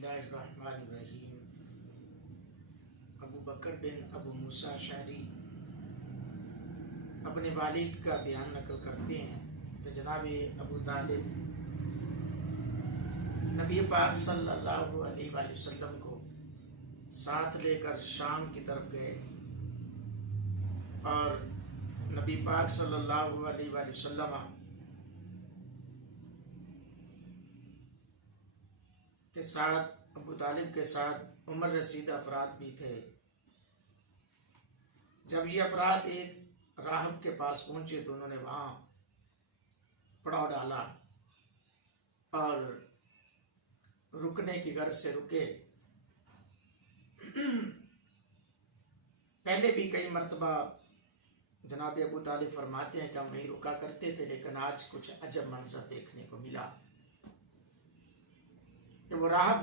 बिस्मिल्लाहिर्रहमानिर्रहीम। अबू बकर बिन अबू मूसा अशअरी अपने वालिद का बयान नकल करते हैं कि जनाब अबू तालिब नबी पाक सल्लल्लाहु अलैहि वसल्लम को साथ लेकर शाम की तरफ गए और नबी पाक सल्लल्लाहु अलैहि वसल्लम के साथ अबू तालिब के साथ उम्र रसीद अफराद भी थे। जब ये अफराद एक राहब के पास पहुंचे तो उन्होंने वहाँ पड़ाव डाला और रुकने की गर्ज से रुके। पहले भी कई मर्तबा जनाब अबू तालिब फरमाते हैं कि हम नहीं रुका करते थे, लेकिन आज कुछ अजब मंजर देखने को मिला कि वो राहब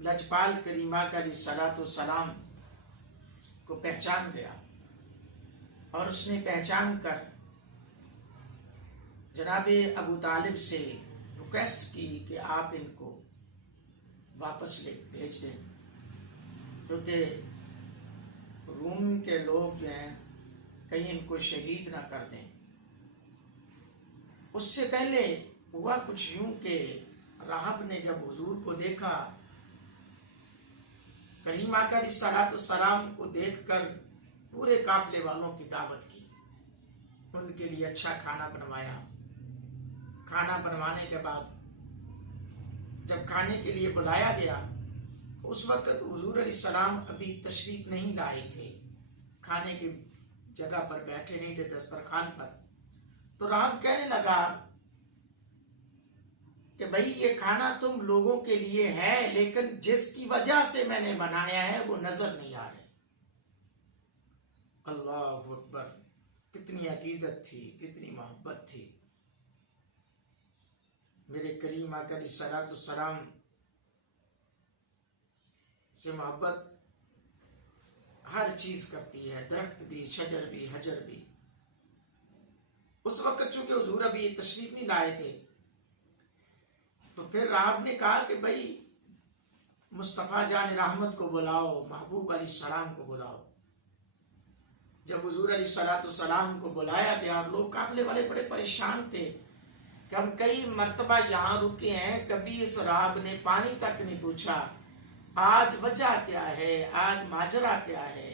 लजपाल करीमा का अलैहिस्सलातु वस्सलाम को पहचान गया और उसने पहचान कर जनाब अबू तालिब से रिक्वेस्ट की कि आप इनको वापस ले भेज दें, क्योंकि रूम के लोग जो हैं कहीं इनको शहीद ना कर दें। उससे पहले हुआ कुछ यूं कि राहब ने जब हुजूर को देखा, करीमा का अलैहिस्सलातु वस्सलाम को देखकर पूरे काफिले वालों की दावत की, उनके लिए अच्छा खाना बनवाया। खाना बनवाने के बाद जब खाने के लिए बुलाया गया, उस वक्त हुजूर अलैहिस्सलाम अभी तशरीफ नहीं लाए थे, खाने की जगह पर बैठे नहीं थे दस्तरखान पर। तो राहब कहने लगा कि भाई ये खाना तुम लोगों के लिए है, लेकिन जिसकी वजह से मैंने बनाया है वो नजर नहीं आ रहे। अल्लाहु अकबर, कितनी अकीदत थी, कितनी मोहब्बत थी। मेरे करीम आका अलैहिस्सलातु वस्सलाम से मोहब्बत हर चीज करती है, दरख्त भी, शजर भी, हजर भी। उस वक्त चूंकि हुजूर अभी तशरीफ नहीं लाए थे, तो फिर राहब ने कहा कि भाई मुस्तफ़ा जान रहमत को बुलाओ, महबूब अलैहिस्सलाम को बुलाओ। जब हुजूर अलैहिस्सलातु वस्सलाम को बुलाया गया, लोग काफिले वाले बड़े परेशान थे कि हम कई मर्तबा यहाँ रुके हैं, कभी इस राहब ने पानी तक नहीं पूछा, आज वजह क्या है, आज माजरा क्या है।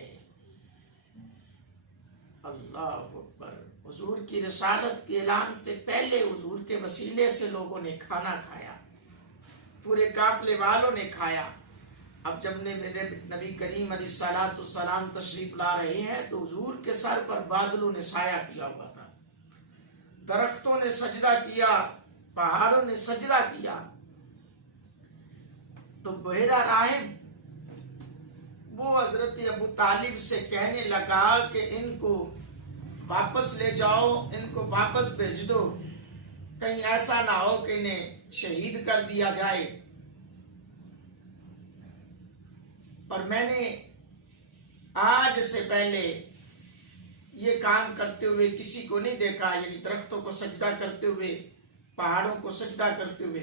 अल्लाह अकबर, हुजूर की रिसालत के ऐलान से पहले हुजूर के वसीले से लोगों ने खाना खाया, पूरे काफिले वालों ने खाया। अब जब मेरे नबी करीम अलैहिस्सलातु वस्सलाम तशरीफ ला रहे हैं तो हुजूर के सर पर बादलों ने साया किया हुआ था, दरख्तों ने सजदा किया, पहाड़ों ने सजदा किया। तो बहरा राहिब वो हजरत अबू तालिब से कहने लगा कि इनको वापस ले जाओ, इनको वापस भेज दो, कहीं ऐसा ना हो कि इन्हें शहीद कर दिया जाए। और मैंने आज से पहले ये काम करते हुए किसी को नहीं देखा, यानी दरख्तों को सजदा करते हुए, पहाड़ों को सजदा करते हुए।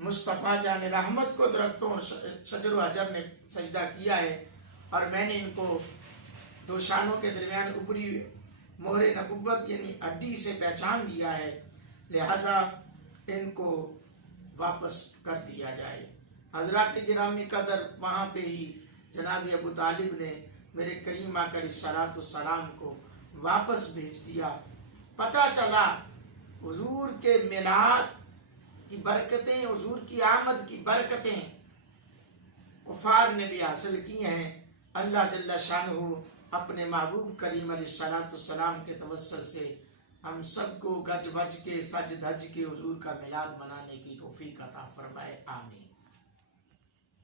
मुस्तफ़ा जान रहमत को दरख्तों और शजर हजर ने सजदा किया है, और मैंने इनको दो शानों के दरमियान ऊपरी मोहरे नबुव्वत यानी हड्डी से पहचान लिया है, लिहाजा इनको वापस कर दिया जाए। हजरत गिरामी कदर वहाँ पे ही जनाब अबू तालिब ने मेरे करीम आका अलैहिस्सलातु वस्सलाम को वापस भेज दिया। पता चला हुजूर के मिलाद की बरकतें, हुजूर की आमद की बरकतें कुफार ने भी हासिल की हैं। अल्लाह जल्ला शानहू अपने महबूब करीम अलैहिस्सलातु वस्सलाम के तवस्सुल से हम सबको गज बज के, सज धज के हुजूर का मिलाद मनाने की तौफीक अता फरमाए। आमीन।